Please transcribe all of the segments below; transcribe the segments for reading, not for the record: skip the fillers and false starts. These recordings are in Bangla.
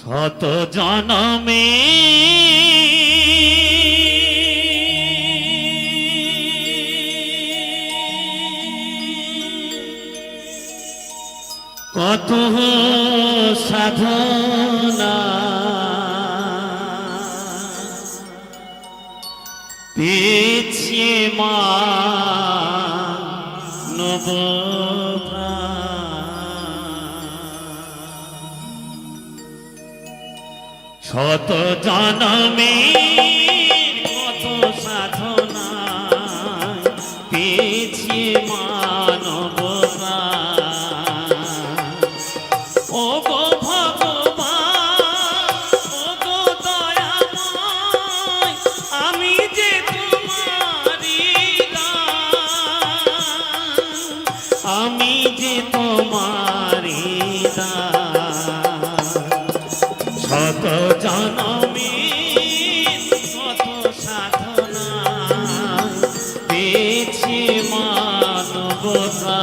শত জনমে কত সাধনা পেয়েছি মানব শত জনমে কত সাধনা পেয়েছি মানব ও গো ভগবান ও গো দয়াময় আমি যে তোমারি দাস আমি যে তোমারি দাস শত জনমে কত সাধনা পেয়েছি মানবতা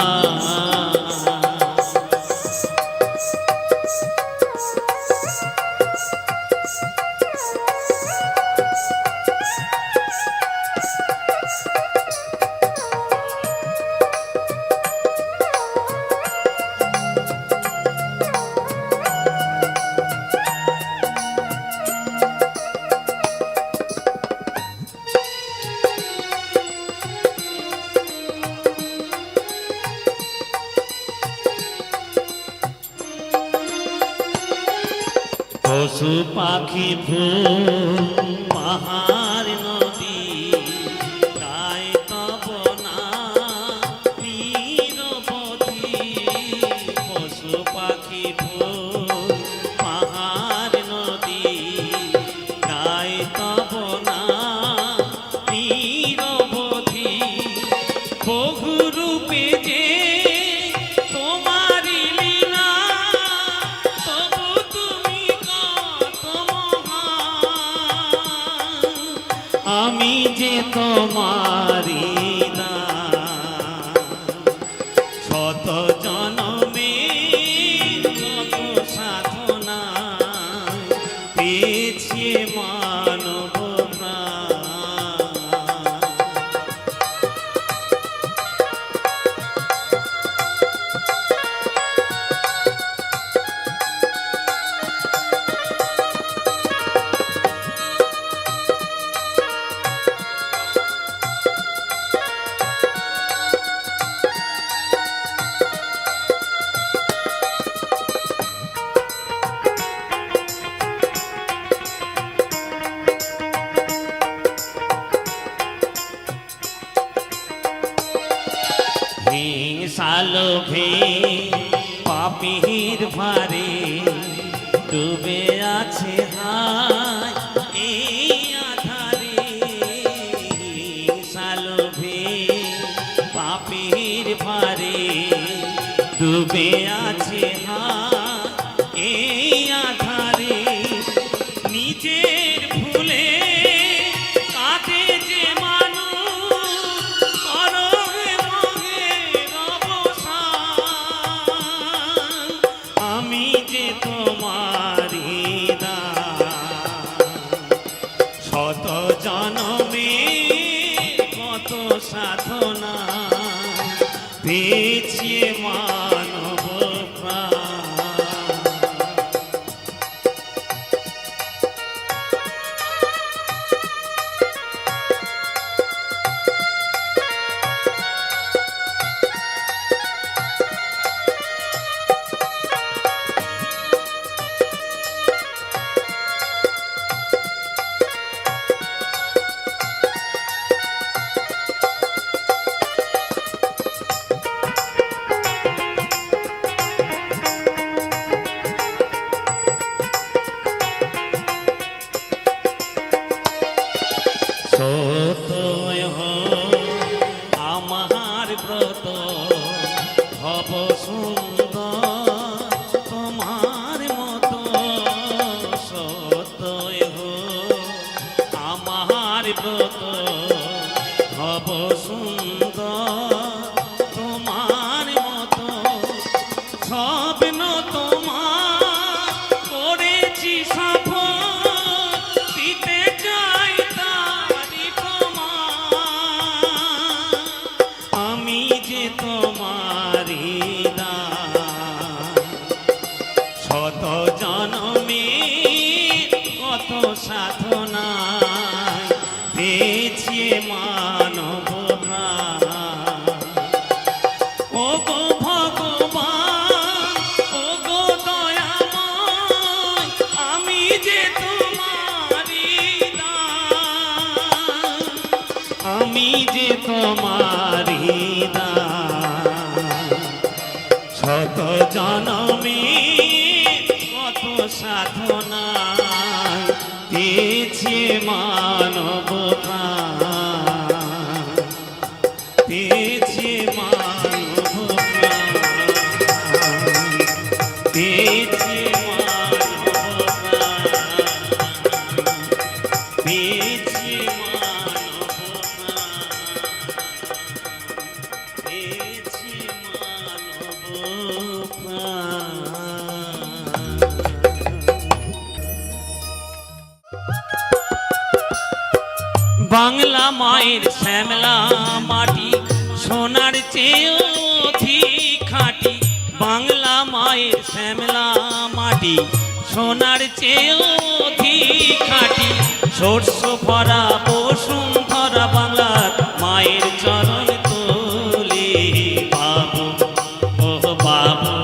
পশু পাখি ফুল পাহাড় নদী গায় তব নাম নিরবধি পশু পাখি ফুল পাহাড় নদী গায় তব নাম নিরবধি বহু রূপে যে আমি যে তোমারি শত জনমে কত সাধনা পেয়েছি মানব করেছি সফল দিতে চাই তারি প্রমাণ আমি যে তোমারি দান শত জনমে কত সাধনায় পেয়েছি মানব প্রাণ ও গো ভগবান ও গো দয়াময় আমি যে তোমারি দান আমি যে তোমারি দান শত জনমে কত সাধনায় পেয়েছি মানব প্রাণ পেয়েছি মানব প্রাণ পেয়েছি মানব প্রাণ পেয়েছি মানব প্রাণ পেয়েছি মানব প্রাণ। বাংলা মায়ের শ্যামলা মাটি সোনার চেয়েও অধিক খাঁটি বাংলা মায়ের শ্যামলা মাটি সোনার চেয়েও অধিক খাঁটি শস্য ভরা বসুন্ধরা বাংলার মায়ের চরণ তোলে বাবু ও বাবু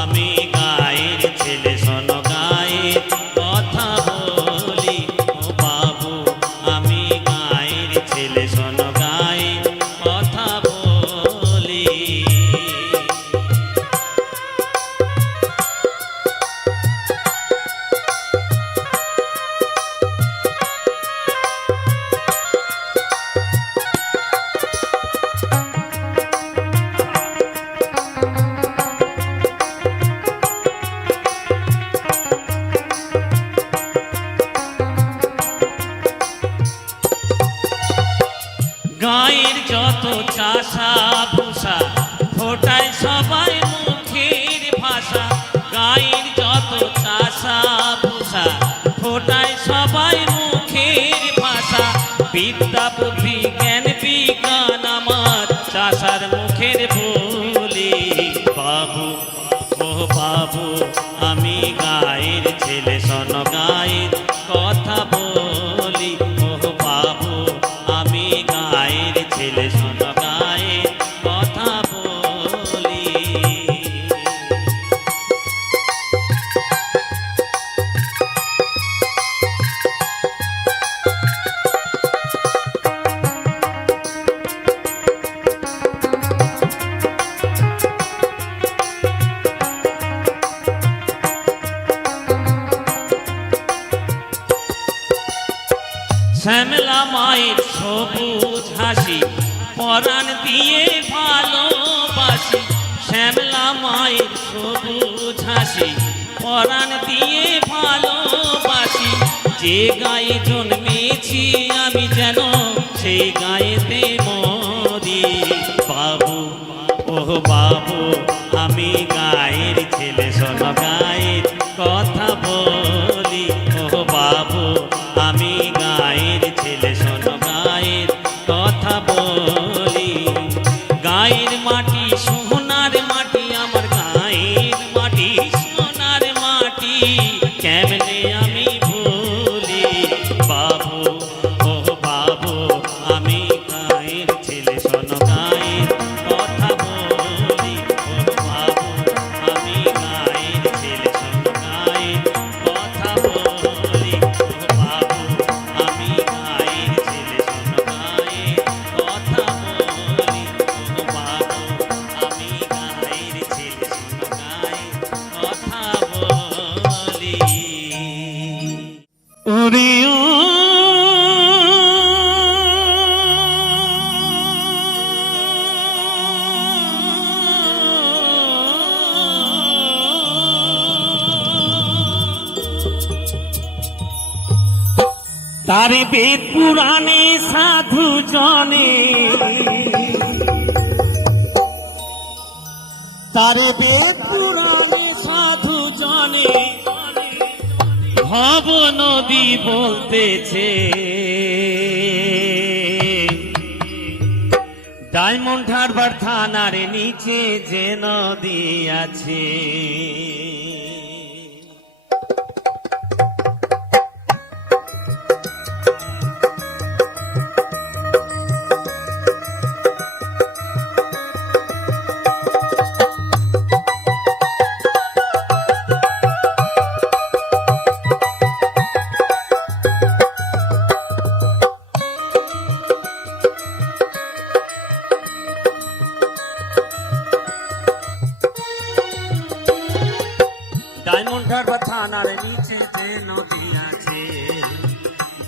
আমি গায়ের ছেলে শোনো গায়ের কথা বলি ও বাবু আমি গায়ের ছেলে শোনো গায়ের কথা বলি গায়ের যত চাষা ভূষা ফোটায় সবাই মুখের ভাষা গায়ের যত চাষা ভূষা ফোটায় সবাই মুখের ভাষা বিদ্যা বুদ্ধি জ্ঞান বিজ্ঞান আমার চাষার মুখের বলি বাবু ও বাবু আমি গায়ের ছেলে শোনো গায়ের কথা বলি ও বাবু আমি গায়ের ছেলে শোনো গায়ের কথা বলি শ্যামলা মায়ের সবুজ হাসি পরাণ দিয়ে ভালোবাসি শ্যামলা মায়ের সবুজ হাসি পরাণ দিয়ে ভালোবাসি যে গায়ে জন্মেছি আমি যেন সেই গায়েতে মরি বাবু ও বাবু আমি গায়ের ছেলে শোনো গায়ের কথা বলি ও বাবু আমি গায়ের ছেলে শোনো গায়ের কথা বলি গায়ের মাটি সোনার মাটি আমার গায়ের মাটি সোনার মাটি কেমনে আমি ভুলি বাবু ও বাবু আমি গায়ের ছেলে শোনো গায়ের কথা বলি ও বাবু আমি গায়ের ছেলে শোনো গায়ের কথা বলি ও বাবু আমি গায়ের ছেলে শোনো গায়ের কথা বলি ও বাবু আমি গায়ের ছেলে শোনো গায়ের কথা বলি ওরে ও তারে বেদ পুরাণে সাধু জনে তারে বেদ পুরাণে সাধু জনে ভব নদী বলতেছে ডায়মন্ড হারবার থানার নিচে যে নদী আছে। ডায়মন্ড হারবার থানার নিচে যে নদী আছে,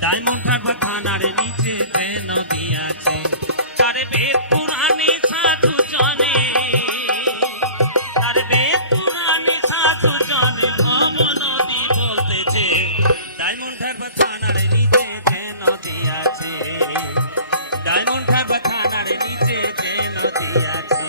ডায়মন্ড হারবার থানার নিচে যে নদী আছে, তার বেদ পুরাণে সাধু জনে, তার বেদ পুরাণে সাধু জনে ভব নদী বলতেছে ডায়মন্ড হারবার থানার নিচে যে নদী আছে, ডায়মন্ড হারবার থানার নিচে যে নদী আছে।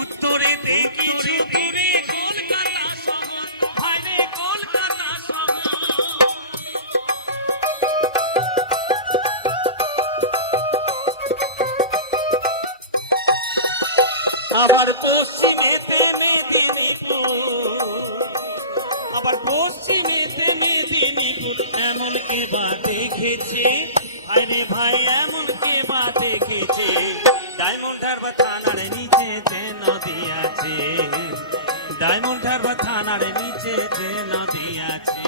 উত্তরে দেখিছি দূরে কলকাতা শহর, ভাইরে কলকাতা শহর। আবার পশ্চিমেতে মেদিনীপুর, আবার পশ্চিমেতে মেদিনীপুর, এমন কে বা দেখেছে ভাইরে ভাই, এমন কে বা দেখেছে ডায়মন্ড হারবার থানার নিচে যে নদী আছে, ডায়মন্ড হারবার থানার নিচে যে নদী আছে।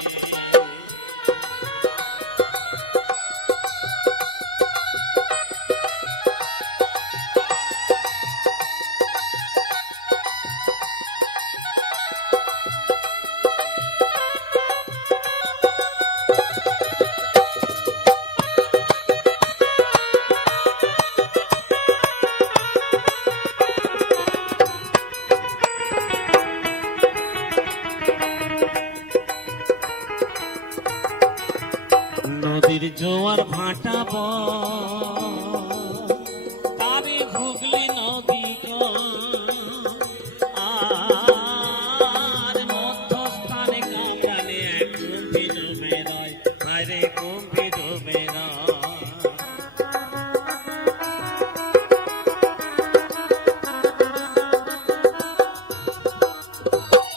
নদীর জোয়ার ভাটা তারে ঘুগলি নদী আর মধ্যস্থানে কোম্পানি কুম্ভি ডুবে রয়, বাইরে কুম্ভি ডুবে রয়।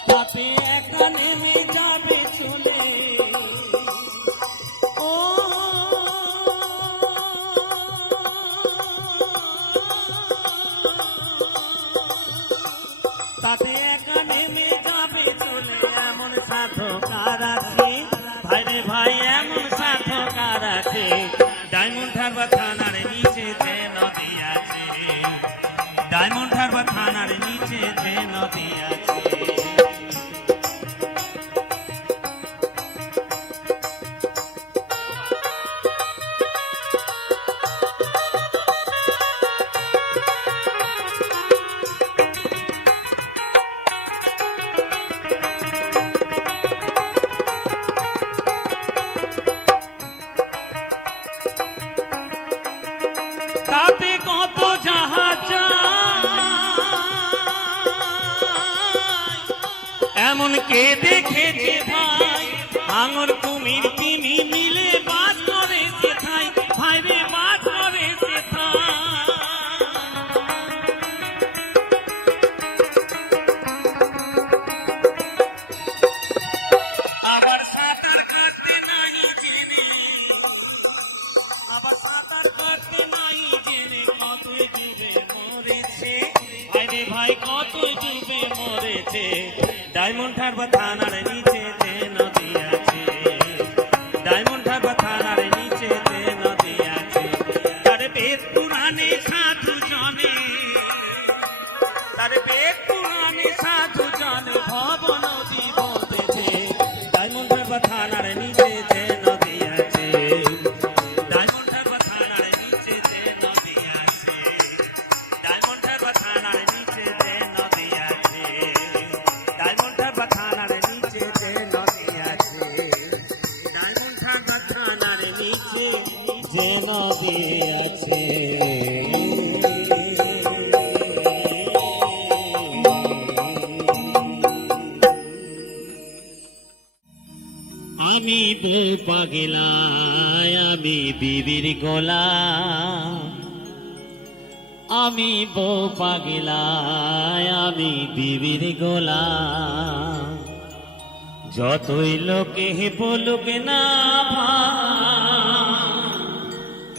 তাতে একা নেমে যাবে চলে, তাতে একা নেমে যাবে চলে, এমন সাধকার আছে ভাইরে ভাই, এমন সাধকার আছে ডায়মন্ড হারবার থানার নিচে যে নদী আছে, ডায়মন্ড হারবার থানার নিচে যে নদী আছে। তাতে কত জাহাজ এমন কে দেখেছে ভাই, আঙুর কুমির তিমি মিলে বাস করে সেথায়, ভাইরে বাস করে সেথায়। আবার সাঁতার কাটতে নাই জেনে, আবার সাঁতার কাটতে নাই জেনে কত ডুবে মরেছে, আরে ভাই কত ডুবে মরেছে ডায়মন্ড হারবার থানার নিচে যে নদী আছে, ডায়মন্ড হারবার থানার নিচে যে নদী আছে, সবে আছে। আমি বউ পাগলায় আমি বিবির গোলাম, আমি বউ পাগলায় আমি বিবির গোলাম। যতই লোকে বলুক না ভাই,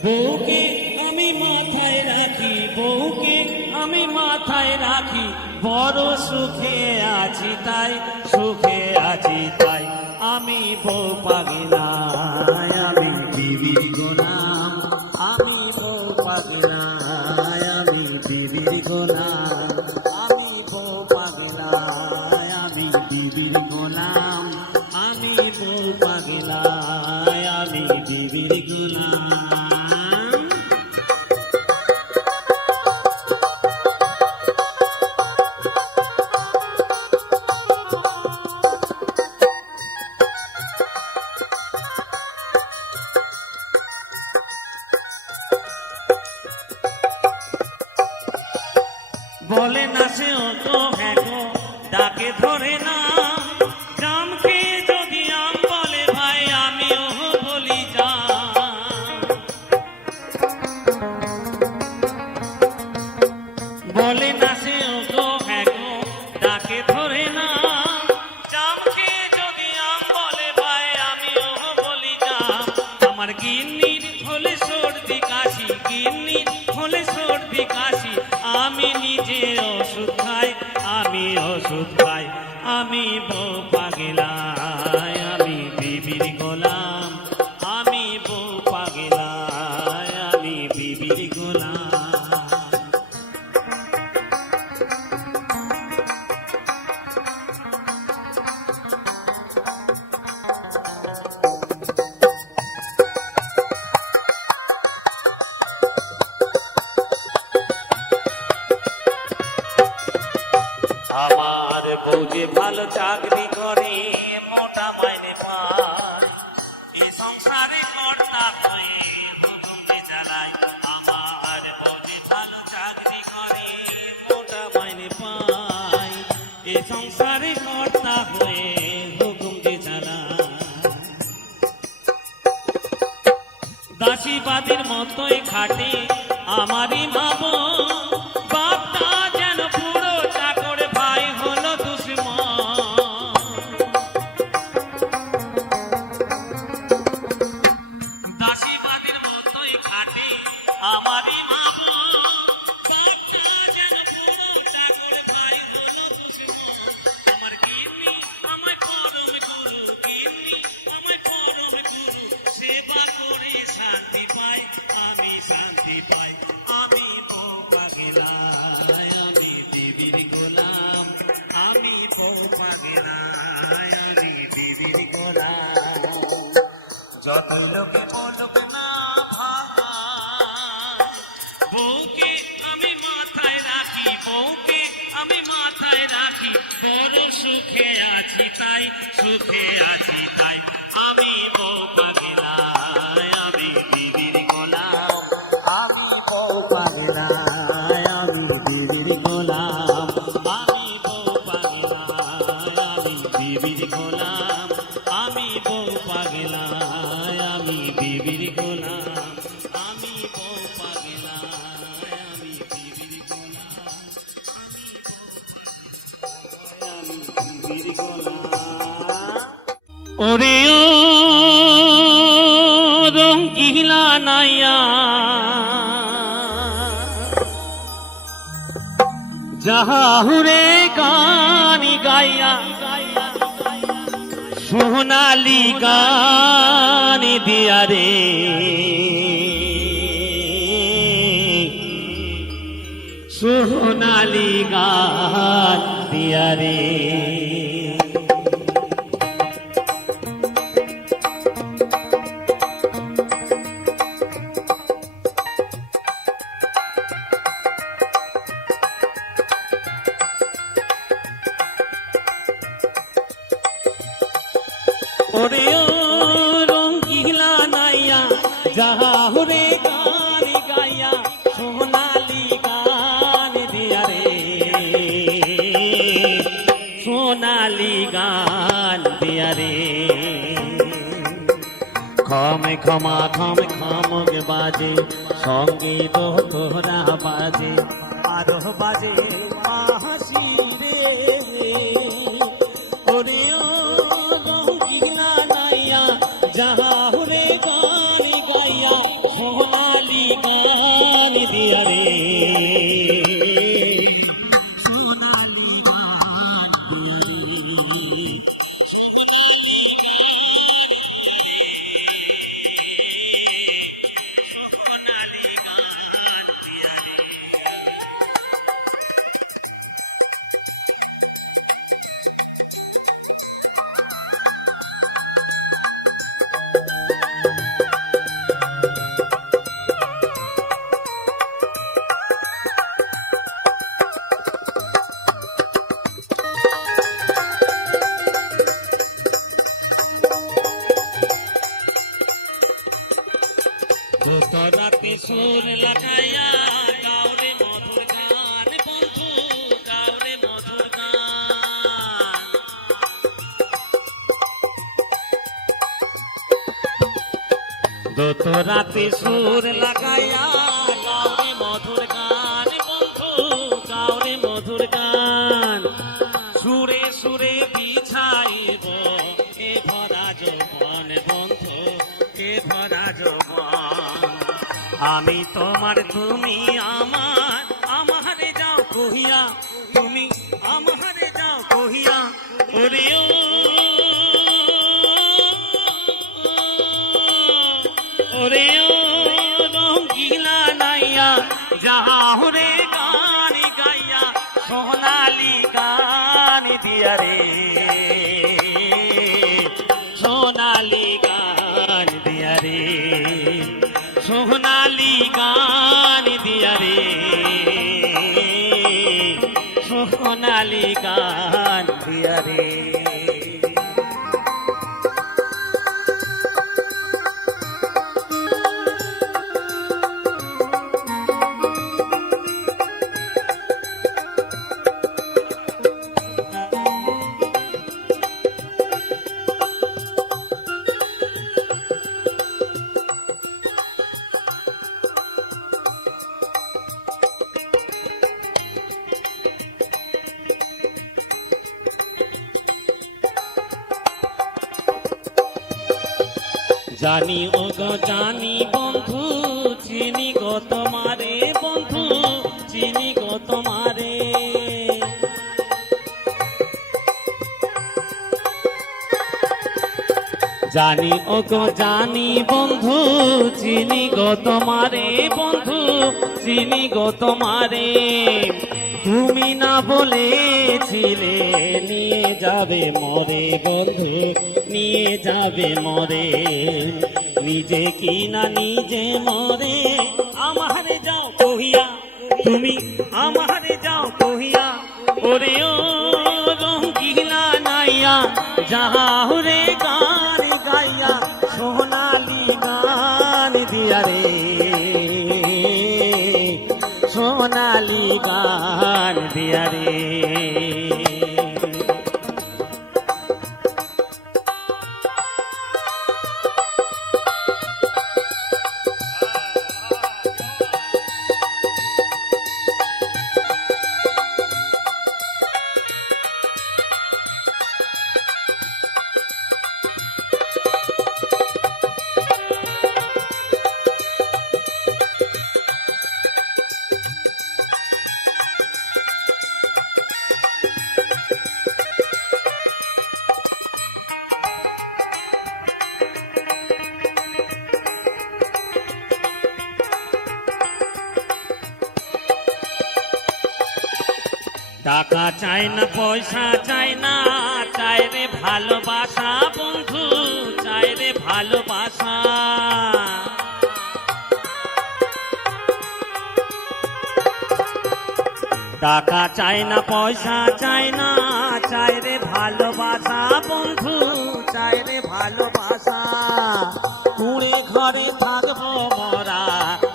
বউকে আমি মাথায় রাখি, বউকে আমি মাথায় রাখি। বড় সুখে আছি তাই, সুখে আছি তাই। আমি বউ পাগলায় আমি বিবির গোলাম, আমি বউ পাগলায় আমি বিবির গোলাম, আমি বউ পাগলায় আমি বিবির গোলাম, আমি বউ পাগলায় আমি বিবির গোলাম। বলে না সে তো হ্যাঁ গো, ডাকে ধরে না। জামকে যদি আম বলে ভাই, আমিও বলি জাম। বলে না সে তো হ্যাঁ গো, ডাকে ধরে না। জামকে যদি আম বলে ভাই, আমিও বলি জাম। আমার গিন্নির হলে সর্দি কাশি, গিন্নির হলে সর্দি কাশি। আমি নিজে ওষুধ খাই, আমি ওষুধ খাই। আমি বউ পাগলায় আমি বিবির গোলাম, আমি বউ পাগলায় আমি বিবির গোলাম। আমার বউ যে ভালো চাকরি করে, মোটা মাইনে পায়, এ সংসারে কর্তা হয়ে হুকুমে চালায়। আমার বউ যে ভালো চাকরি করে, মোটা মাইনে পায়, এ সংসারে কর্তা হয়ে হুকুমে চালায়। দাসীবাদীর মতোই খাটে আমারই মা বউ, বাপটা যেন পুরো চাকর, ভাই হলো দুশ্মন। দাসীবাদীর মতোই খাটে আমারই মা বউ, বাপটা যেন পুরো চাকর, ভাই হলো দুশ্মন। আমার গিন্নি আমায় পরম গুরু, গিন্নি আমায় পরম গুরু। সেবা করে শান্তি পাই, আমি শান্তি পাই। আমি বউ পাগলায় আমি বিবির গোলাম, আমি বউ পাগলায় আমি বিবির গোলাম। যত লোকে বলুক না ভাই, বউকে আমি মাথায় রাখি, বউকে আমি মাথায় রাখি। বড় সুখে আছি তাই, সুখে আছি তাই। আমি বউ পাগলায় আমি বিবির গোলাম, আমি বউ পাগলায় আমি বিবির গোলাম, আমি বউ পাগলায় আমি বিবির গোলাম, আমি বউ পাগলায় আমি বিবির গোলাম, আমি বউ পাগলায় আমি বিবির গোলাম, আমি বউ পাগলায় আমি বিবির গোলাম। ওরে ও রঙ্গিলা নাইয়া, যাহুরে গানি গাইয়া, সোনালি গান দিয়া রে, সোনালি গান দিয়া রে। ওরে ও রঙ্গিলা নাইয়া, যাহুরে ক্ষমা খমক বাজে সঙ্গীত তোরা বাজে আরো বাজে হাসি রে ওরে ও রঙ্গিনা নাইয়া যাহুরে গান গাইয়া সোনালি গান দিয়া রে রাতে সুর লাগাইয়া গাওরে মধুর গান বন্ধু গাওরে মধুর গান রাতে সুর লাগাইয়া গাওরে মধুর গান বন্ধু গাওরে মধুর গান সুরে সুরে বিছাইব এ ভরা যৌবন বন্ধু এ ভরা যৌবন আমি তোমার তুমি আমার আমারে যাও কহিয়া তুমি আমারে যাও কহিয়া ওরে ওরে রঙ্গিলা নাইয়া যাহুরে গান গাইয়া সোনালি গান দিয়া রে সোনালি গান দিয়া রে সোনালি গান দিয়া রে সোনালি গান দিয়া রে জানি ও গো জানি বন্ধু চিনি গো তোমারে বন্ধু চিনি গো তোমারে জানি ও গো জানি বন্ধু চিনি গো তোমারে বন্ধু চিনি গো তোমারে তুমি না বলেছিলে নিয়ে যাবে মরে বন্ধু নিয়ে যাবে মরে নিজে কি না নিজে মরে আমারে যাও কহিয়া তুমি আমারে যাও কহিয়া ওরে ও রঙ্গিলা নাইয়া যাহুরে গান গাইয়া সোনালি গান দিয়া রে সোনালি গান দিয়া রে টাকা চাই না পয়সা চাই না চাই রে ভালোবাসা বন্ধু চাই রে ভালোবাসা টাকা চাই না পয়সা চাই না চাই রে ভালোবাসা বন্ধু চাই রে ভালোবাসা কুড়ে ঘরে থাকবো মরা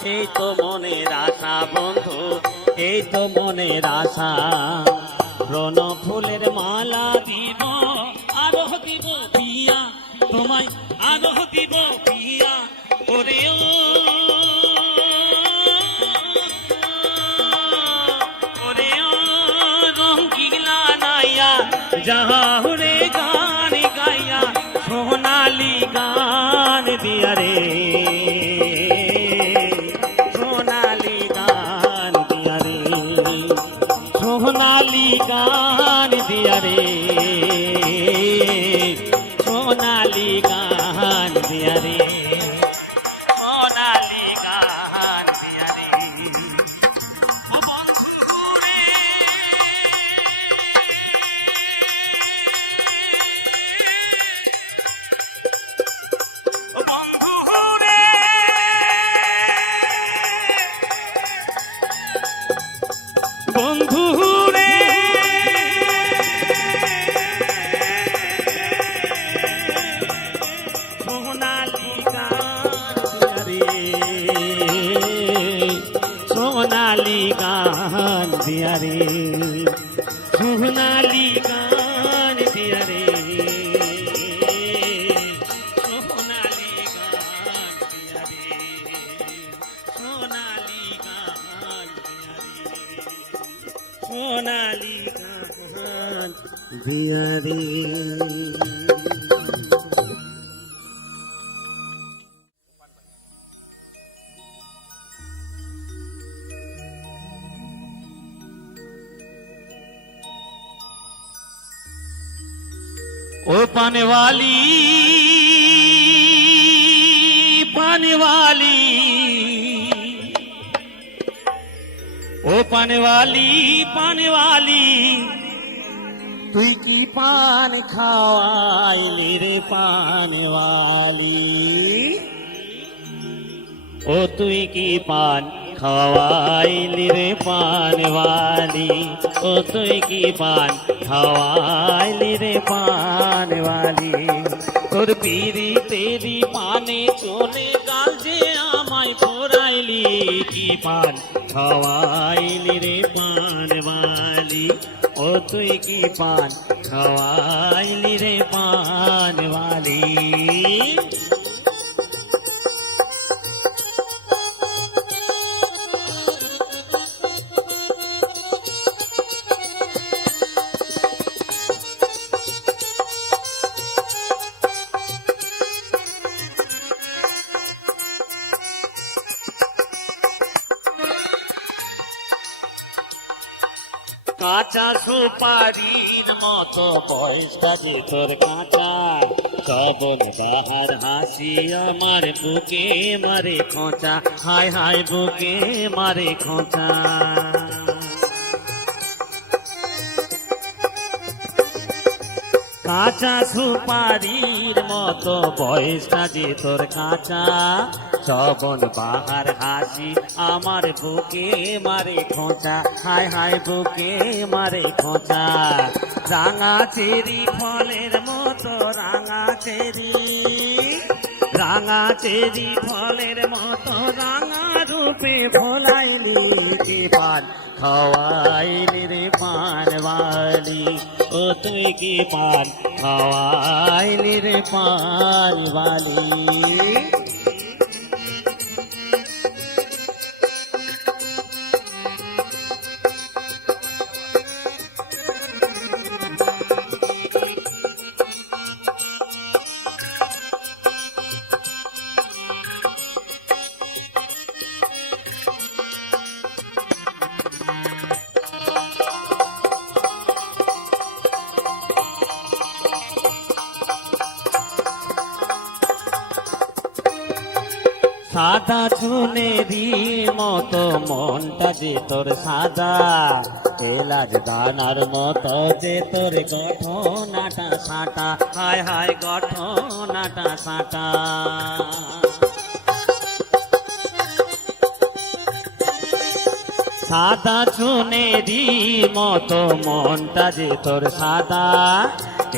এই তো মনের আশা বন্ধু এই তো মনের আশা রণ ফুলের মালা দিব আরো দিব পিয়া তোমায় আরো দিব পিয়া রঙ্গিলা নাইয়া যাহরে গান গাইয়া সোনালি গান দিয়া রে সোনালি গান দিয়া রে সোনালি গান দিয়া রে সোনালি গান দিয়া রে সোনালি গান দিয়া রে ও বন্ধু রে ও বন্ধু রে বন্ধু রে সোনালি গান দিয়া রে সোনালি গান দিয়া রে সোনালি গান দিয়া রে সোনালি গান দিয়া রে সোনালি গান দিয়া রে ओ पाने वाली पाने वाली ओ पाने वाली पाने वाली তুই কি পান খাওয়াইলি রে পানে वाली ও তুই কি পান খাওয়াইলি রে পানে वाली ও তুই কি পান খাওয়াইলি রে পানে वाली তোর পিরি তেরি পানে চলে গাল যে আমায় পড়াইলি কি পান খাওয়াইলি রে পানে वाली ও তুই কি পান খাওয়াইলি রে পানে वाली কাঁচা সুপারির মতো বয়সটা যে তোর কাঁচা শ্রাবণ বাহার হাসি আমার বুকে মারে খোঁচা হায় হায় বুকে মারে খোঁচা কাঁচা সুপারির মতো বয়সটা যে তোর কাঁচা শ্রাবণ বাহার হাসি আমার বুকে মারে খোঁচা হায় হায় বুকে মারে খোঁচা রাঙা চেরি ফলের মতো রাঙা চেরি ফলের মতো রাঙা রূপে ফলাইলি যে পান খাওয়াইলি রে পান वाली ও তুই কি পান খাওয়াইলি রে পান वाली সাদা চুনেরি মতো মনটা যে তোর সাদা এলাচ দানার মতো যে তোর গঠনাটা সাঁটা হায় হায় গঠনাটা সাঁটা সাদা চুনেরি মতো মনটা যে তোর সাদা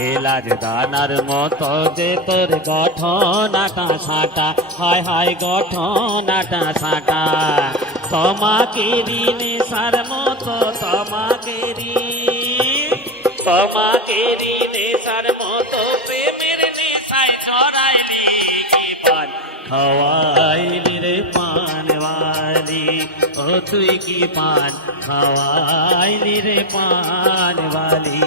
এলাচ দানার মতো যে তোর গঠনাটা সাঁটা হায় হায় গঠনাটা সাঁটা তোমাকে নেশার মতো তোমাকে নেশার মতো প্রেমের নেশায় জড়াইলি কি পান খাওয়াই বালি, ও তুই কি পান খাওয়াইলি রে পান বালি।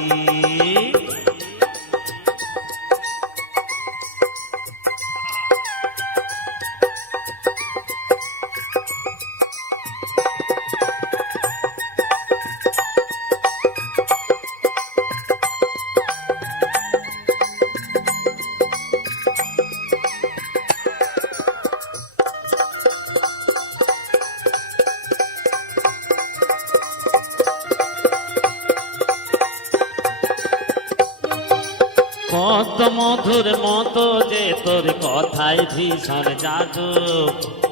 কত মধুর মতো যে তোর কথায় ভীষণ জাদু,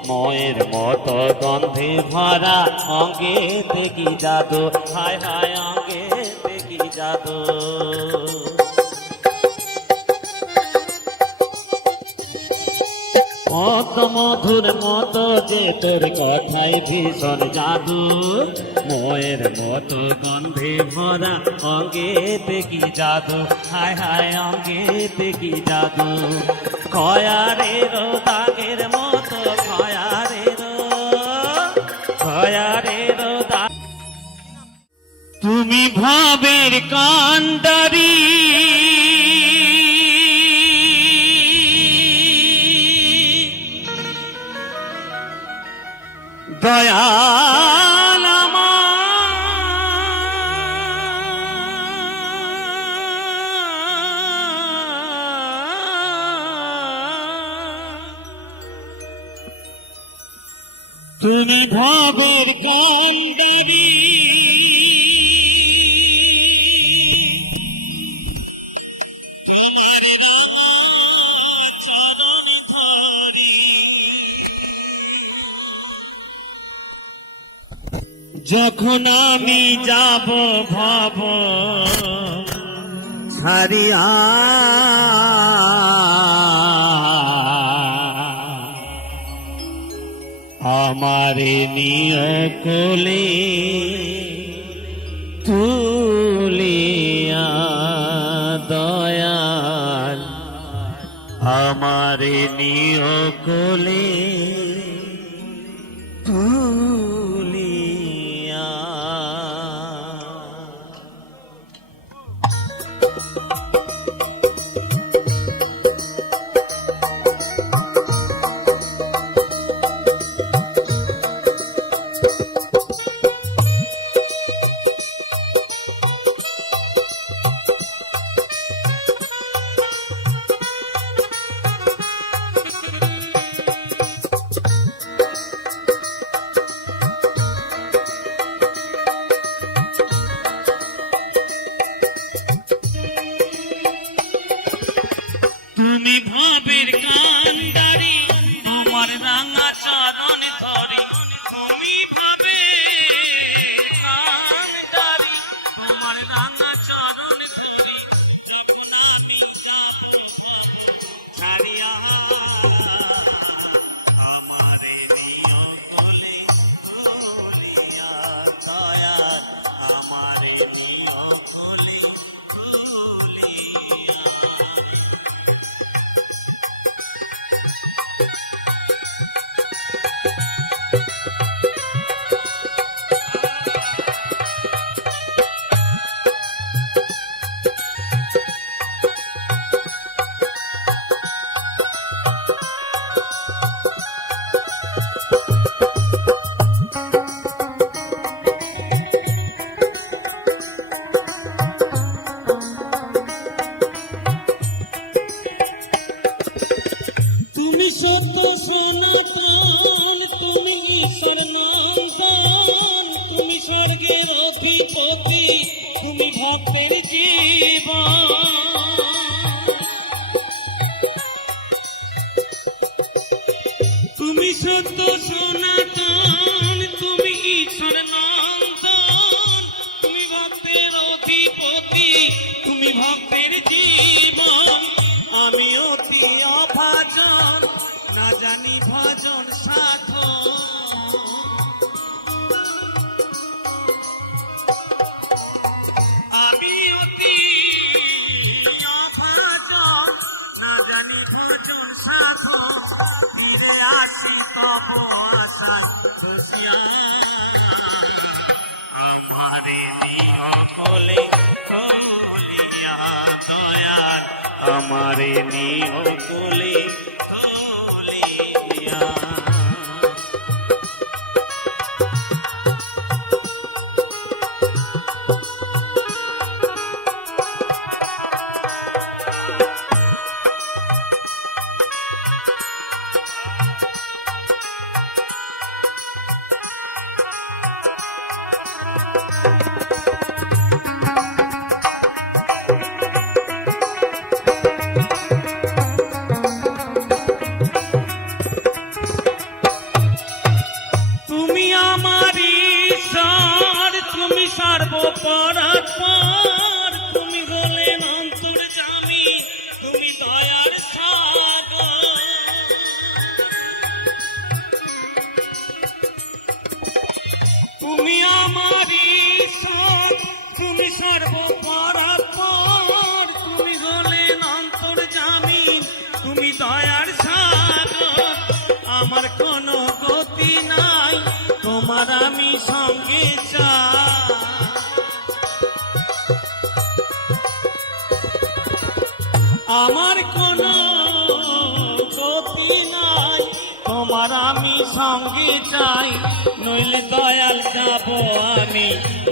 ময়ের মতো গন্ধে ভরা অঙ্গে দেখি জাদু, হায় হায় অঙ্গে দেখি জাদু। কত মধুর মতো যে তোর কথায় ভীষণ জাদু, ময়ের মতো গন্ধে ভরা অঙ্গে দেখি জাদু, হায় হায় অঙ্গে দেখি জাদু। খয়ারের দাগের মতো খয়ারের দাগ, তুমি ভাবের কান্ডারি দয়াল তুমি ভাবের কান্ডারি যখন আমি যাব ভব ছাড়িয়া, আমারে নিয় কোলে তুলিয়া দয়াল, আমারে নিয় কোলে তুলিয়া। তুমি ভাবের কান্ডারি আমার রাঙা চরণ ধরে, তুমি ভাবের কান্ডারি আমার রাঙা চরণ ধরে, যখন আমি ছাড়িয়া আমারে নিয়া কোলে তুলিয়া দয়াল, আমারে নিয়া কোলে তুলিয়া। তুমি সত্য সনাতন, তুমি ঈশ্বর নন্দন, তুমি স্বর্গের অধিপতি, তুমি ভক্তের জীবন। তুমি সত্য সনাতন, তুমি ঈশ্বর নন্দন, তুমি ভক্তের অধিপতি, তুমি ভক্তের জীবন। আমি অতি অভাজন, না জানি ভজন সাধন, আমি অতি আমারে নিও কোলে তুলিয়া দয়াল আমারে নিও কোলে তুলিয়া সর্বপরাৎপর তুমি হলেন অন্তর্যামী তুমি দয়ার সাগর তুমি আমার ঈশ্বর তুমি সর্বপরাৎপর তুমি হলেন অন্তর্যামী তুমি দয়ার সাগর আমার কোনো গতি নাই তোমার আমি সঙ্গে চাই আমার কোনো গতি নাই তোমার আমি সঙ্গে চাই নইলে দয়াল যাব আমি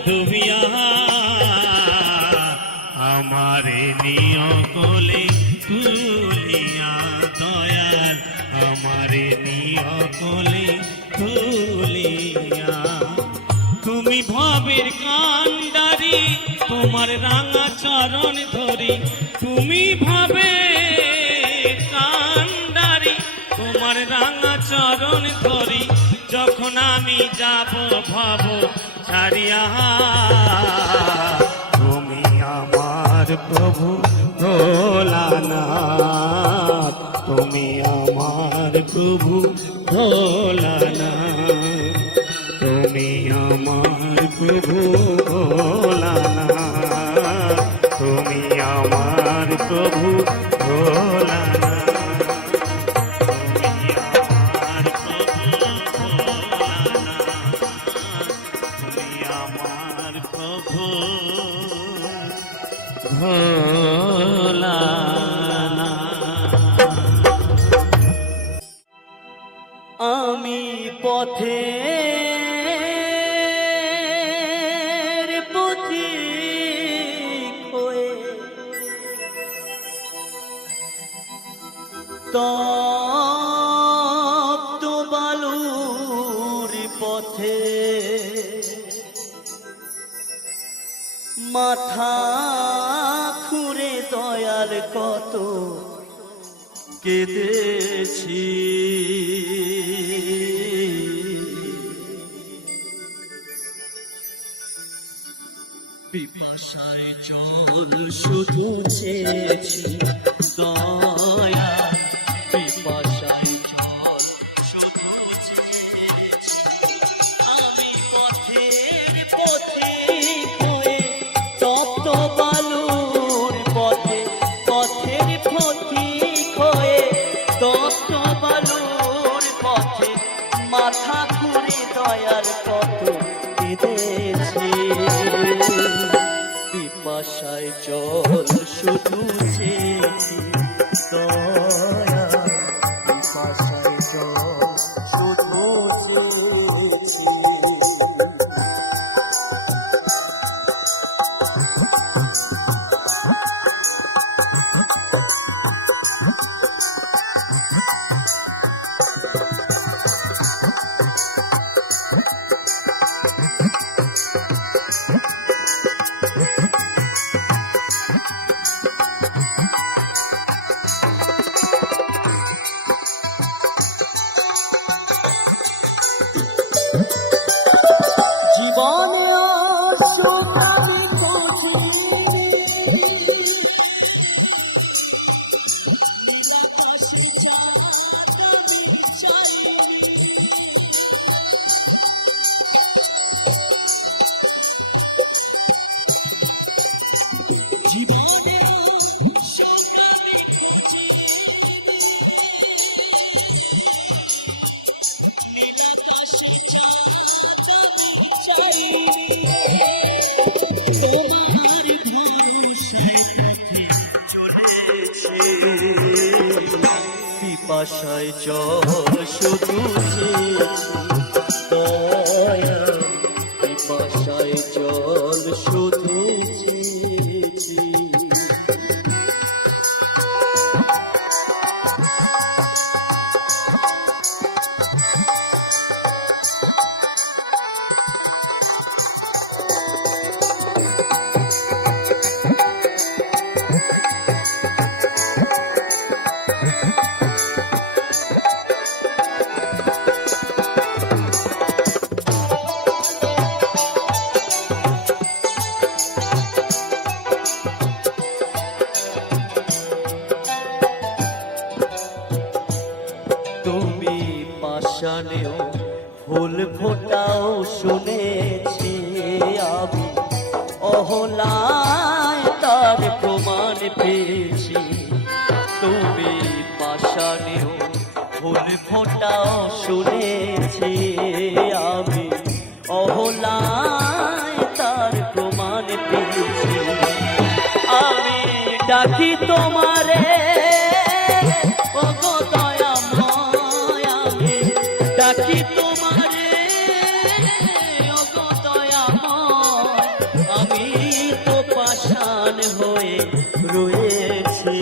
ডুবিয়া আমারে নিও কোলে তুলিয়া দয়াল আমারে নিও কোলে তুলিয়া তুমি ভবের কান্ডারি তোমার রাঙা চরণ ধরি তুমি ভাবে কান্ডারি তোমার রাঙা চরণ ধরি যখন আমি যাব ভাব ছাড়িয়া তুমি আমার প্রভু ভোলানাথ তুমি আমার প্রভু ভোলানাথ তুমি আমার প্রভু ভোলানাথ তুমি আমার প্রভু ভোলানাথ তুমি আমার প্রভু ভোলানাথ তুমি আমার প্রভু ভোলানাথ আমি পথে তপ্ত বালুর পথে মাথা খুঁড়ে দয়াল কত কেঁদেছি পিপাসায় জল শুধু চেয়েছি দয়া পিপাসায় জল শুধু চেয়েছি আমি পথের পথে হয়ে তপ্ত বালুর পথে পথের পথিক হয়ে তপ্ত বালুর পথে মাথা ঘুরে দয়ার কত কেঁদেছি পিপাসায় জল শুধু চেয়েছি দয়া পিপাসায় জল শুধু চেয়েছি জীবনে পিপাসায় জল শুধু চেয়েছি দয়াল, পিপাসায় জল শুধু চেয়েছি। তুমি পাষাণেও ফুল ফোটাও শুনেছি আমি, অহলায় তার প্রমাণ পেয়েছি। তুমি পাষাণেও ফুল ফোটাও শুনেছি আমি, অহলায় তার প্রমাণ পেয়েছি। আমি ডাকি তোমারে ওগো দয়াময়, আমি ডাকি তোমারে ওগো দয়াময়, আমি তো পাষাণ হয়ে রয়েছি।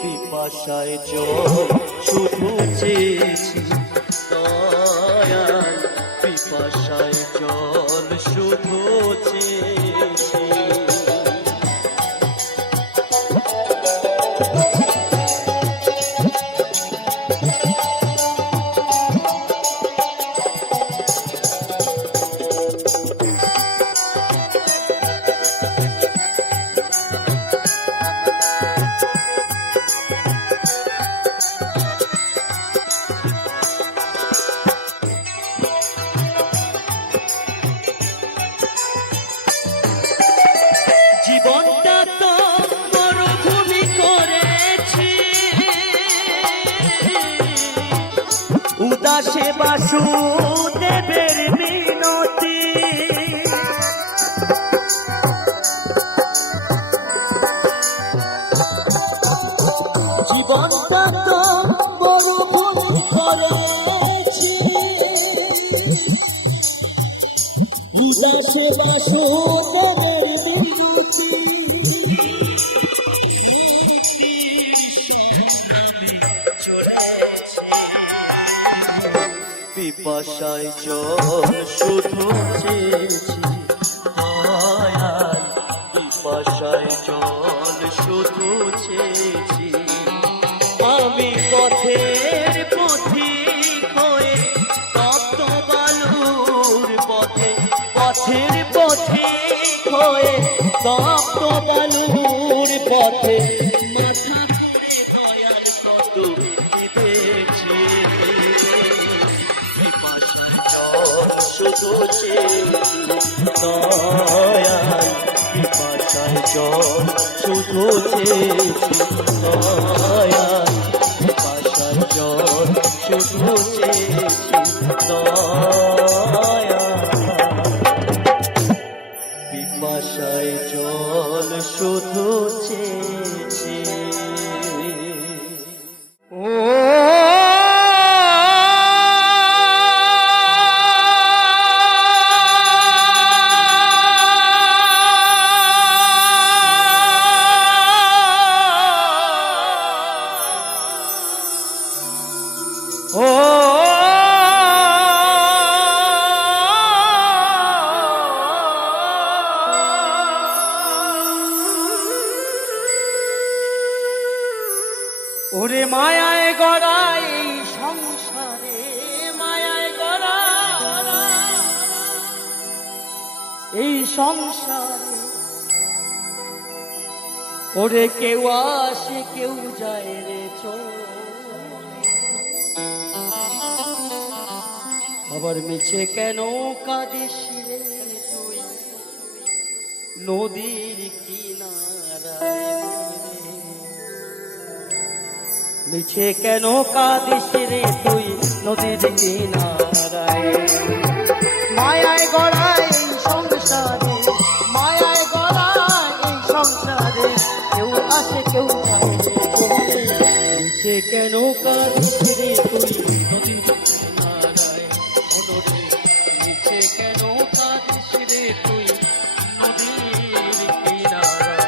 পিপাসায় জল শুধু চেয়েছি দয়াল, পিপাসায় জল শুধু চেয়েছি। জীবনটা তো মরুভূমি করেছি, উদাসে বাসুদেবের মিনতি। জীবনটা তো মরুভূমি করেছি, উদাসে বাসুদেবের পিপাসায় জল শুধু চেয়েছি দয়াল, পিপাসায় জল শুধু চেয়েছি। আমি পথের পথিক হয়ে তপ্ত বালুর পথে, পথের পথিক হয়ে তপ্ত বালুর পথে মাথা করে দয়াল কত কেঁদেছি। শুধু চেয়েছি দয়াল, পিপাসায় জল শুধু চেয়েছি দয়াল, পিপাসায় জল শুধু চেয়েছি দয়াল, পিপাসায় জল শুধু চেয়েছি। ওরে মায়ায় গড়া এই সংসারে, মায়ায় গড়া এই সংসারে, ওরে কেউ আসে কেউ যায় রে চলে, আবার মিছে কেন কাঁদিস রে তুই নদীর কিনারায়, মিছে কেন কাঁদিস রে তুই নদীর কিনারায়। মায়ায় গড়ায় এই সংসারে, মায়ায় গড়ায় এই সংসারে, কেউ আসে কেউ যায় রে চলে, মিছে কেন কাঁদিস রে তুই নদীর কিনারায় মনরে নিচে কেন কাঁদিস রে তুই নদীর কিনারায়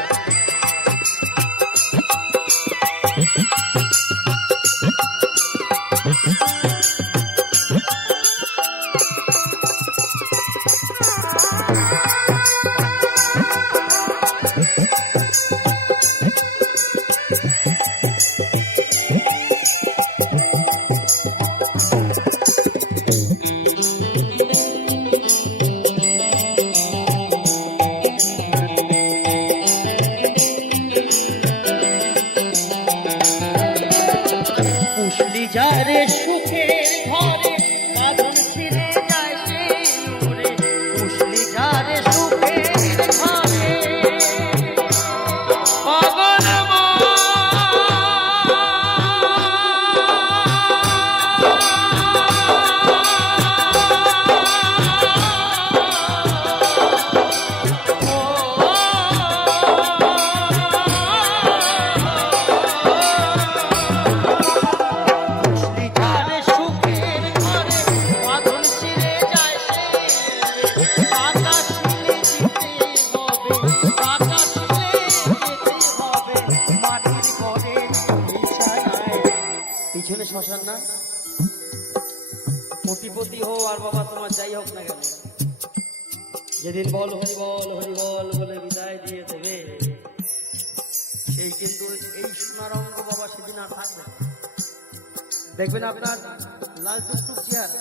পুষলি যারে সুখের ঘরে বাঁধন ছিঁড়ে যায় সে নূরে পুষলি যারে সুখের ঘরে পাগল পিছনে শ্মশান না কোটিপতি হো আর বাবা তোমার যাই হোক না কেন যেদিন বল হরি বল হরি বল বলে বিদায় দিয়ে দেবে সেই কিন্তু এই সোনার অঙ্গ বাবা সেদিন আর থাকবে না। দেখবেন আপনার লাল টুকটুক চেয়ার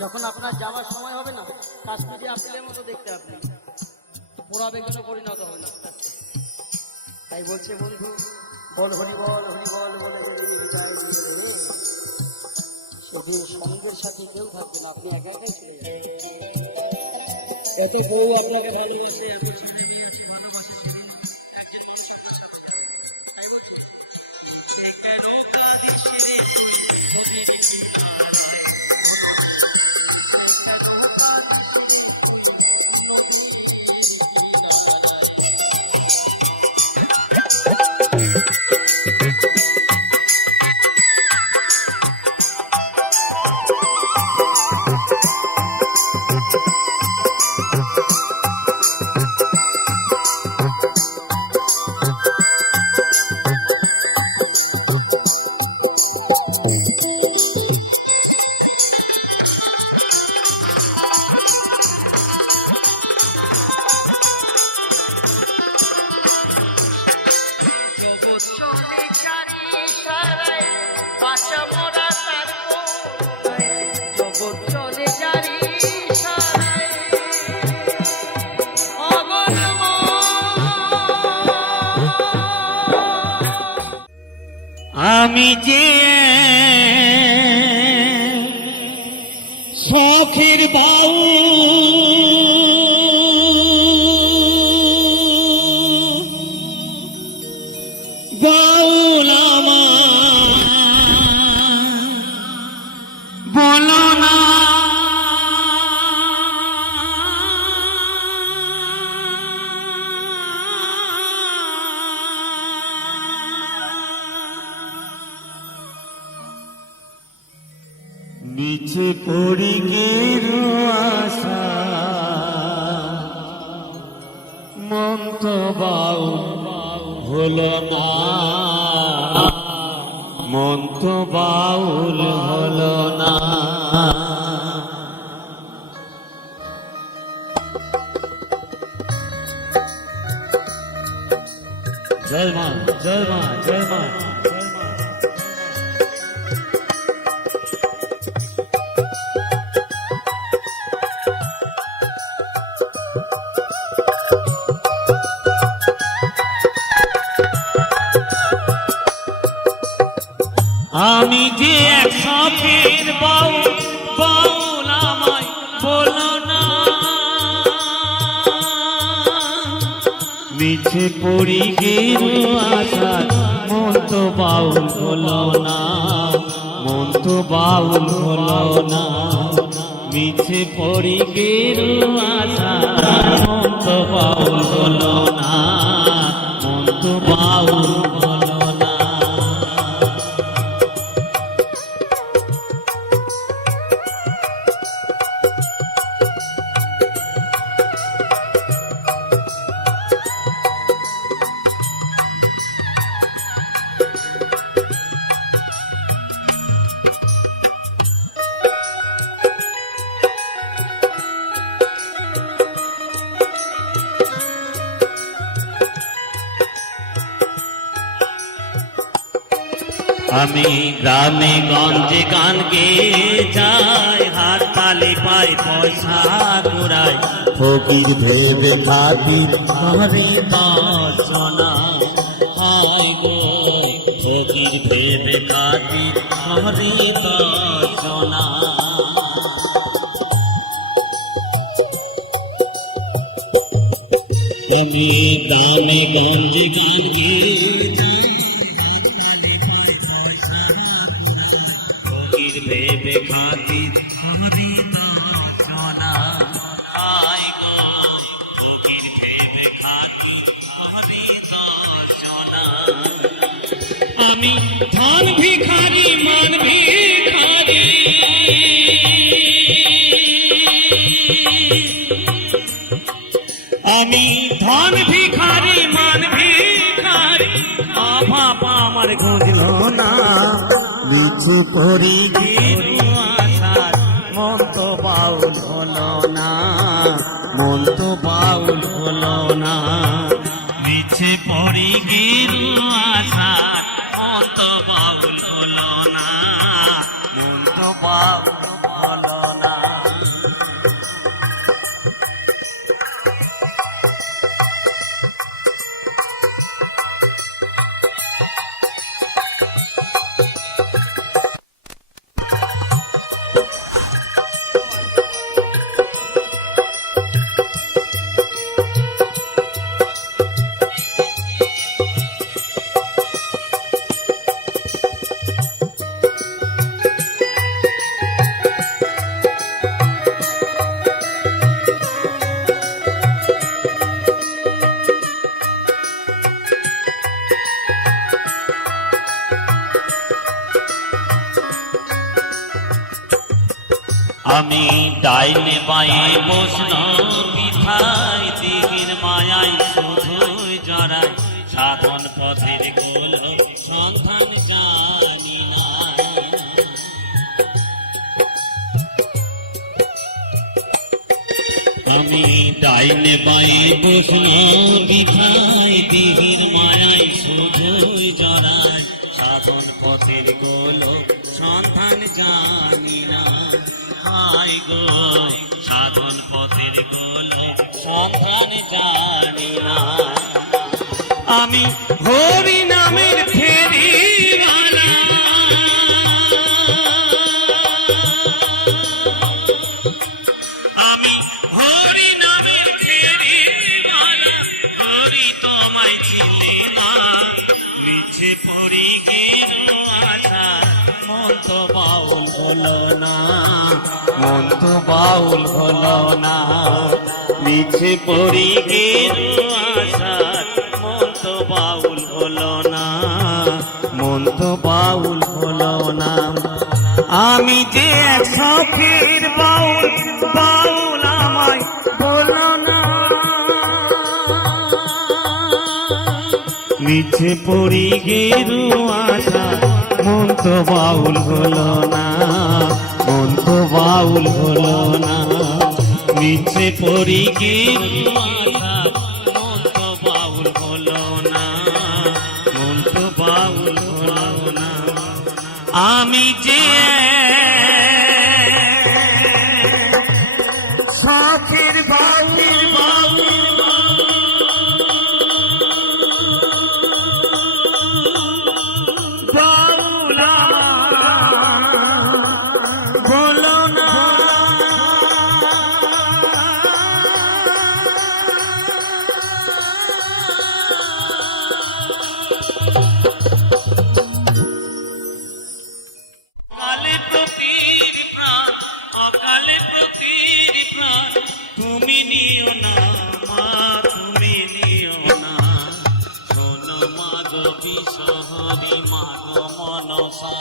যখন আপনার যাওয়ার সময় হবে না কাশ্মীরি আপেলের মতো দেখতে আপনি পোড়া বেগুনে পরিণত হবে না। তাই বলছে বন্ধু বল হরি বল বলে যেদিন বিদায় দিয়ে দেবে সেদিন সঙ্গের সাথে কেউ থাকবে না, আপনি একা একাই চলে যাবেন। কত বউ আপনাকে ভালোবাসে, এত ছেলে মেয়ে আছে আমি যে শখের বাউ বাউল বলো না নিচে পড়ি গেরু আশা মন তো বাউল হলো না, মন তো বাউল হলো না। জয় মা জয় মা জয় মা। আমি যে এক শখের বাউল বাউল আমায় বলো না, মিছে পড়ি গেরু আশা মন তো বাউল হলো না, মন তো বাউল হলো না। মিছে পড়ি গেরু আশা মন তো বাউল হলো না, মন তো বাউল হলো না। আমি গ্রামে গঞ্জে গান গেয়ে যাই, হাত তালি পাই পয়সা কুড়াই, ফকির ভেবে খাতির করে দর্শনা হয় গো, ফকির ভেবে খাতির হরি দর্শনা। আমি গ্রামে গঞ্জে গান গেয়ে যাই, ফকির ভেবে খাতির করে দর্শনা হয় গো, ফকির ভেবে খাতি হরি দর্শনা। আমি ধন ভিখারি মান ভিখারি, আমি ধন ভিখারি মান ভিখারি, অভাব আমার খুঁজল না, লিচু করি আশার মন তো বাউল হলো না, মন তো বাউল হলো না, মিছে পড়ি গিরু আশার মন তো বাউল হলো না, মন তো বাউল হলো না। আমি ডাইনে বায়ে বসল পিঠাই, দিঘির মায়াই শুধুই জড়াই, সাধন পথের গোল সন্ধান জানি না। আমি ডাইনে বায়ে বসল পিঠাই, দিঘির মায়াই শুধুই জড়াই, সাধন পথের গোল সন্ধান জানি না। হাই গো সাধন পথের গোল সন্ধান জানি না। আমি হরি নামের ফেরিওয়ালা, আমি হরি নামের ফেরিওয়ালা, হরি তোমায় চিনি না, মিছে পুরি গেরো আশা মন তো বাউল হলো না, মন তো বাউল হলো না, মিছে পড়ি গেরো আশা মন তো বাউল হলো না, মন তো বাউল হলো না। আমি যে সখীর বাউল, বাউল আমায় বলো না, মিছে পড়ি গেরু আশা মন তো বাউল হলো না, মন তো বাউল হলো না, মিছে পড়ি গেরু আশা মন তো বাউল হলো না, মন তো বাউল হলো না। আমি যে সখীর বাউল বলো না, কালে প্রতির প্রাণ, অকালে প্রতির প্রাণ, তুমি নিও না মা, তুমি নিও না, শোনো মা গো বিশহরি মা গো মনসা,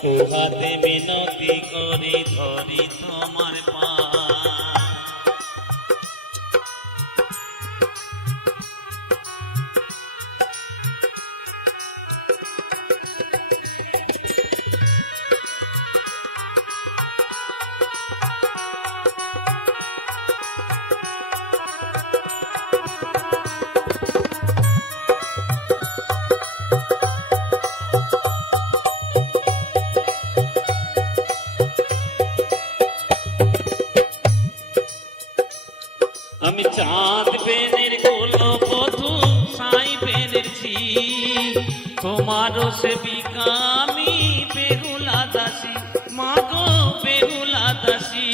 তোহাতে মিনতি করি ধরি তোমার পা। তোমারও সেবিকা আমি বেহুলা দাসী, মাগো বেহুলা দাসী।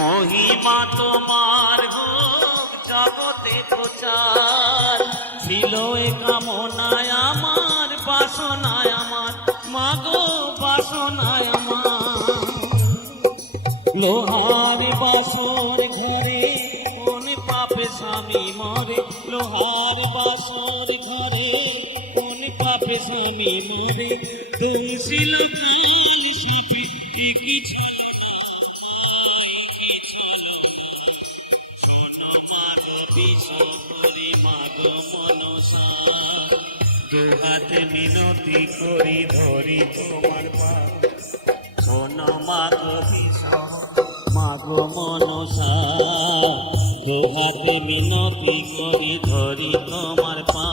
মহিমা তোমার হোক জগতে প্রচার, ছিল এ কামনায় আমার, বাসনায় আমার, মাগো বাসনায় আমার। লোহার বাসর ঘরে কোন পাপে স্বামী মরে, লোহার বাসর ঘরে কোন পাপে স্বামী মরে, দোষিল শিপি কিছু বিশ্বরি মাগো মনসা, দুহাতে মিনতি করি ধরি তোমার পা, শোনো মাগো মাগো মনসা, দুহাতে মিনতি করি ধরি তোমার পা।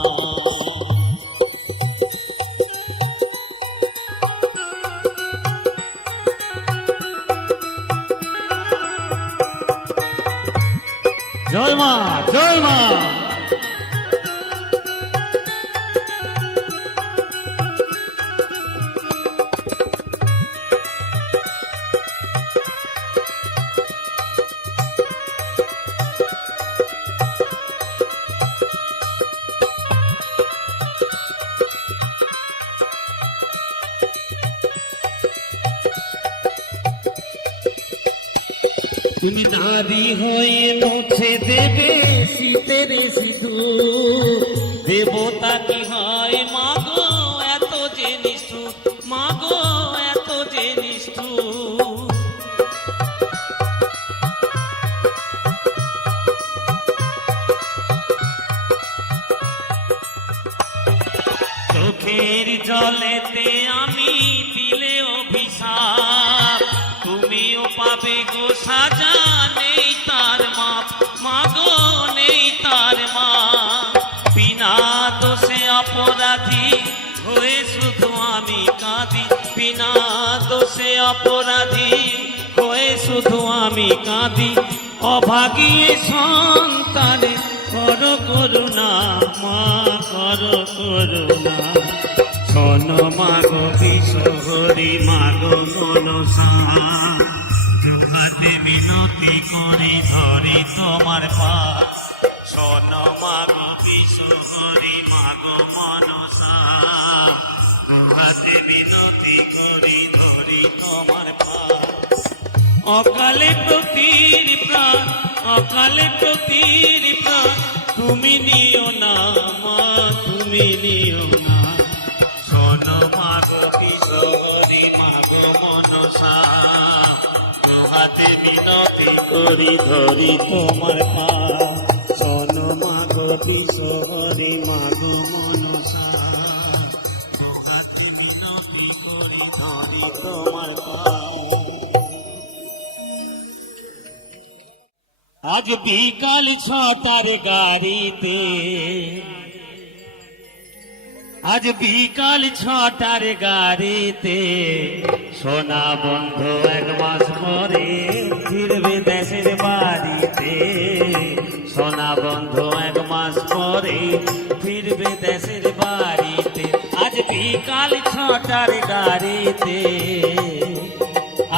জয় মা, জয় মা। তুমি দাবি হয়ে মুছে দেবে শীতের সিঁদুর, দেবতা কি হয় মাগো এত যে নিষ্ঠুর, মাগো এত যে নিষ্ঠুর। চোখের জলেতে আমি দিলে অভিশাপ, তুমিও পাবে গো সাজা, নেই তার মাপ, মাগো নেই তার মাপ। বিনা দোষে অপরাধী হয়ে শুধু আমি কাঁদি, বিনা দোষে অপরাধী হয়ে শুধু আমি কাঁদি। অভাগী সন্তানে করো করুণা, মা করো করুণা। শোনো মাগো বিশ্বরি মাগো মনসা, দুহাতে মিনতি করি ধরি তোমার পা, শোনো মাগো বিশ্বরি মাগো মনসা, দুহাতে মিনতি করি ধরি তোমার পা। অকালে প্রতির প্রাণ, অকালে প্রতির প্রাণ, তুমি নিও না মা, তুমি নিও না। শোনো মাগো কিশোরী মাগো মনসা, দুহাতে মিনতি করি ধরি তোমার পা, শোনো মাগো কিশোরী মাগো মনসা, দুহাতে মিনতি করি ধরি তোমার পা। আজ বিকাল 6টার গাড়িতে, আজ বিকাল 6টার গাড়িতে, সোনা বন্ধু 1 মাস পরে ফিরবে দেশের বাড়িতে, সোনা বন্ধু 1 মাস পরে ফিরবে দেশের বাড়িতে। আজ বিকাল 6টার গাড়িতে,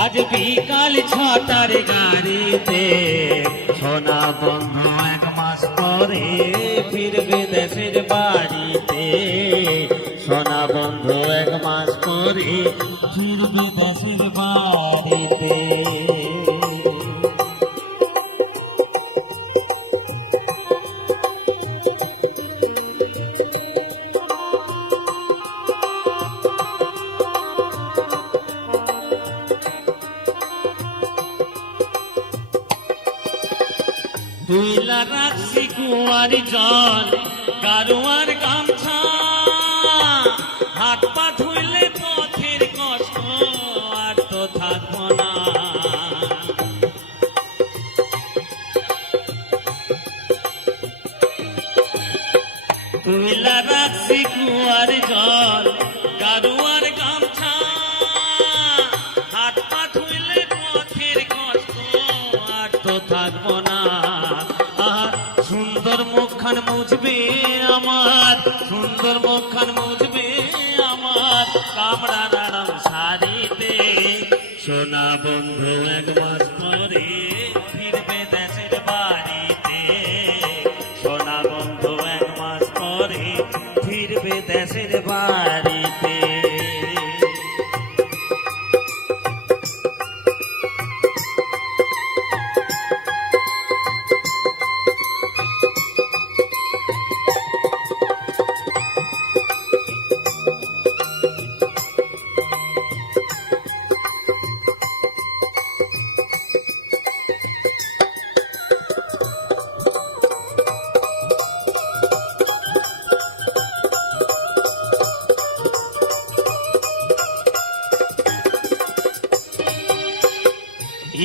আজ বিকাল 6টার গাড়িতে, সোনা বন্ধু 1 মাস পরে ফিরবে দেশের বাড়িতে, সোনা বন্ধু 1 মাস পরে ফিরবে দেশের বাড়িতে। তুইলা রাখছি কুয়ার জল গারুয়ার গামছা, হাত পা ধুইলে পথের কষ্ট আর তো থাকবো না। তুইলা রাখছি কুয়ার জল গারুয়ার গামছা, হাত পা ধুইলে পথের কষ্ট আর তো থাকবো না। সুন্দর মুখখান মুজবে আমার কামড়া নাড়াম শাড়িতে সোনা বন্ধু এক মাস পরে ফিরবে দেশের বাড়িতে সোনা বন্ধু এক মাস পরে ফিরবে দেশের বাড়িতে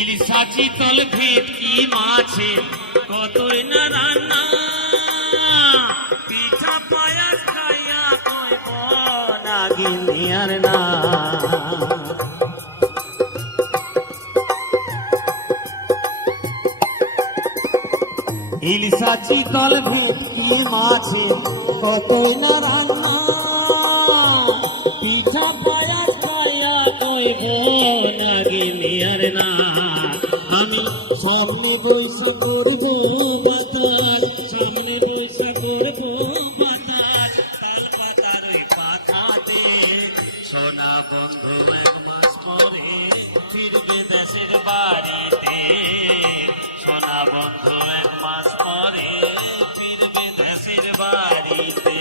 ইলিশা চিতল ভেটকি মাছে কতই না রান্না পিঠা পায়াস খাইয়া কইব নাগিনী আর না ইলিশা চিতল ভেটকি মাছে কতই না রান্না পিঠা পায়াস খাইয়া কইব নাগিনী আর না আমি সামনে বৈশা করব বাতাস সামনে বৈশা করব বাতাস তাল পাতার ওই পাতাতে সোনা বন্ধু এক মাস পরে ফিরবে দেশের বাড়িতে সোনা বন্ধু এক মাস পরে ফিরবে দেশের বাড়িতে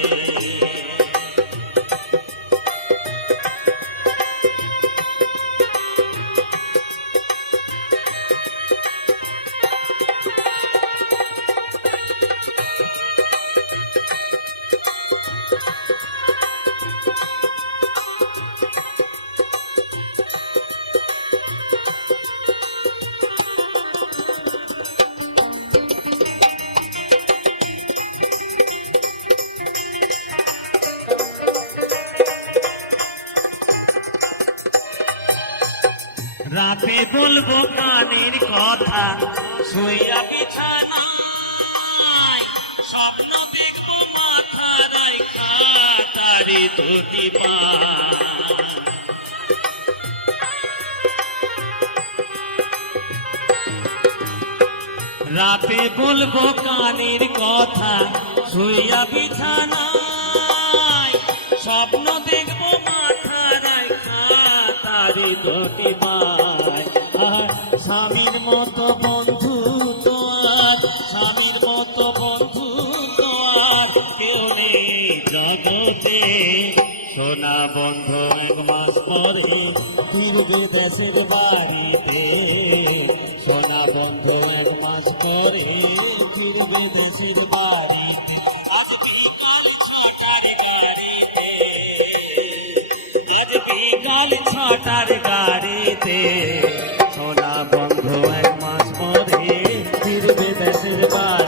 রাতে বলবো কানের কথা শুইয়া বিছানায় স্বপ্ন দেখবো মাথা রাইখা তারি ধুতি রাতে বলবো কানের কথা শুইয়া বিছানায় স্বপ্ন দেখবো মাথা রাইখা তারি ধুতি স্বামীর মতো বন্ধু তো আর স্বামীর মতো বন্ধু তো আর কেউ নেই জগতে সোনা বন্ধু এক মাস পরে ফিরবে দেশের বাড়িতে সোনা বন্ধু এক মাস পরে ফিরবে দেশের বাড়িতে আজ বিকাল 6টার গাড়িতে আজ বিকাল 6টার গাড়িতে সোনা বন্ধু এক মাস পরে ফিরবে দেশের বাড়ি